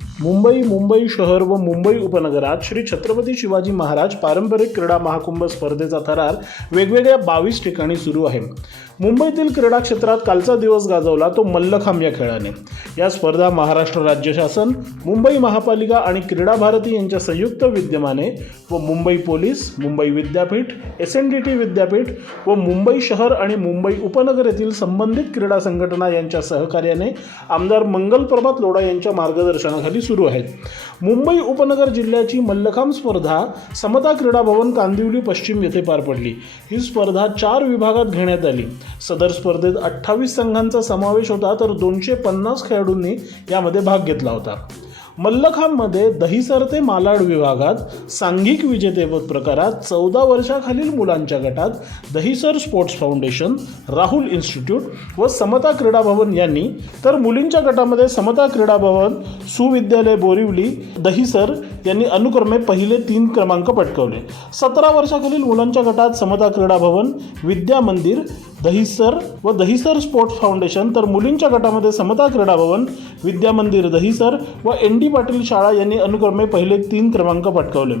you Mumbai Mumbai शहर व मुंबई उपनगरात श्री छत्रपती शिवाजी महाराज पारंपरिक क्रीडा महाकुंभ स्पर्धेचा थरार वेगवेगळ्या बावीस ठिकाणी सुरू आहे. मुंबईतील क्रीडा क्षेत्रात कालचा दिवस गाजवला तो मल्लखांब या खेळाने. या स्पर्धा महाराष्ट्र राज्य शासन मुंबई महापालिका आणि क्रीडा भारती यांच्या संयुक्त विद्यमाने व मुंबई पोलीस मुंबई विद्यापीठ एस एन डी टी विद्यापीठ व मुंबई शहर आणि मुंबई उपनगर येथील संबंधित क्रीडा संघटना यांच्या सहकार्याने आमदार मंगलप्रभात लोढा यांच्या मार्गदर्शनाखाली सुरू सुरू आहेत. मुंबई उपनगर जिल्ह्याची मल्लखांब स्पर्धा समता क्रीडा भवन कांदिवली पश्चिम येथे पार पडली. ही स्पर्धा चार विभागात घेण्यात आली. सदर स्पर्धेत अठ्ठावीस संघांचा समावेश होता तर दोनशे पन्नास खेळाडूंनी यामध्ये भाग घेतला होता. मल्लखांबमध्ये दहिसर ते मालाड विभागात सांघिक विजेतेपद प्रकारात चौदा वर्षाखालील मुलांच्या गटात Dahisar sports foundation Rahul institute व समता क्रीडा भवन यांनी तर मुलींच्या गटामध्ये समता क्रीडा भवन सुविद्यालय बोरिवली दहिसर यांनी अनुक्रमे पहिले तीन क्रमांक पटकवले. सतरा वर्षाखालील मुलांच्या गटात समता क्रीडा भवन विद्या मंदिर दहिसर व दहिसर स्पोर्ट्स फाउंडेशन तर मुलींच्या गटामध्ये समता क्रीडा भवन विद्या मंदिर दहिसर व एन डी पाटील शाळा यांनी अनुक्रमे पहिले तीन क्रमांक पटकावले.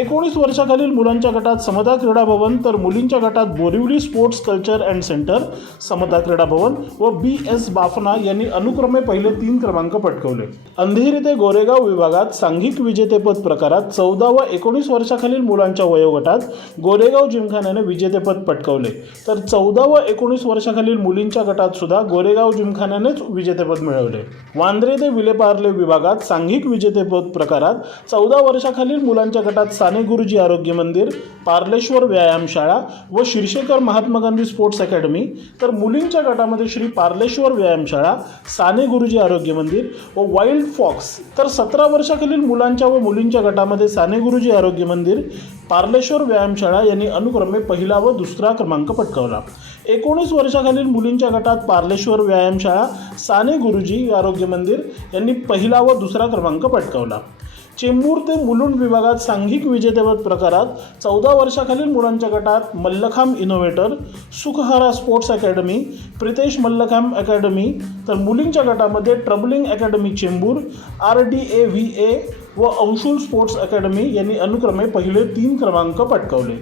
एकोणीस वर्षाखालील मुलांच्या गटात समता क्रीडा भवन तर मुलींच्या गटात Borivali sports culture and centre Samata Krida Bhavan व बी एस बाफना यांनी अनुक्रमे पहिले तीन क्रमांक पटकावले. अंधेरी ते गोरेगाव विभागात सांघिक विजेतेपद प्रकारात चौदा व एकोणीस वर्षाखालील मुलांच्या वयोगटात गोरेगाव जिमखान्याने विजेतेपद पटकावले. तर चौदा व एकोणीस वर्षाखालील मुलींच्या गटात सुद्धा गोरेगाव जिमखान्यानेच विजेतेपद मिळवले. वांद्रे ते विलेपार्ले विभागात सांघिक विजेतेपद प्रकारात चौदा वर्षाखालील मुलांच्या गटात साने गुरुजी आरोग्य मंदिर पार्लेश्वर व्यायामशाळा व शिर्षेकर महात्मा गांधी स्पोर्ट्स अकॅडमी तर मुलींच्या गटामध्ये श्री पार्लेश्वर व्यायामशाळा साने गुरुजी आरोग्य मंदिर व वाईल्ड फॉक्स. तर सतरा वर्षाखालील मुलांच्या व मुलींच्या गटामध्ये साने गुरुजी आरोग्य मंदिर पार्लेश्वर व्यायामशाळा यांनी अनुक्रमे पहिला व दुसरा क्रमांक पटकावला. एकोणीस वर्षाखालील मुलींच्या गटात पार्लेश्वर व्यायामशाळा साने गुरुजी आरोग्य मंदिर यांनी पहिला व दुसरा क्रमांक पटकावला. चेंबूर ते मुलुंड विभागात सांघिक विजेतेपद प्रकारात चौदा वर्षाखालील मुलांच्या गटात Mallakhamb innovator Sukhahara sports academy Pritesh Mallakhamb academy तर मुलींच्या गटामध्ये troubling academy Chembur R D A V A व अंशुल स्पोर्ट्स अकॅडमी यांनी अनुक्रमे पहिले तीन क्रमांक पटकावले.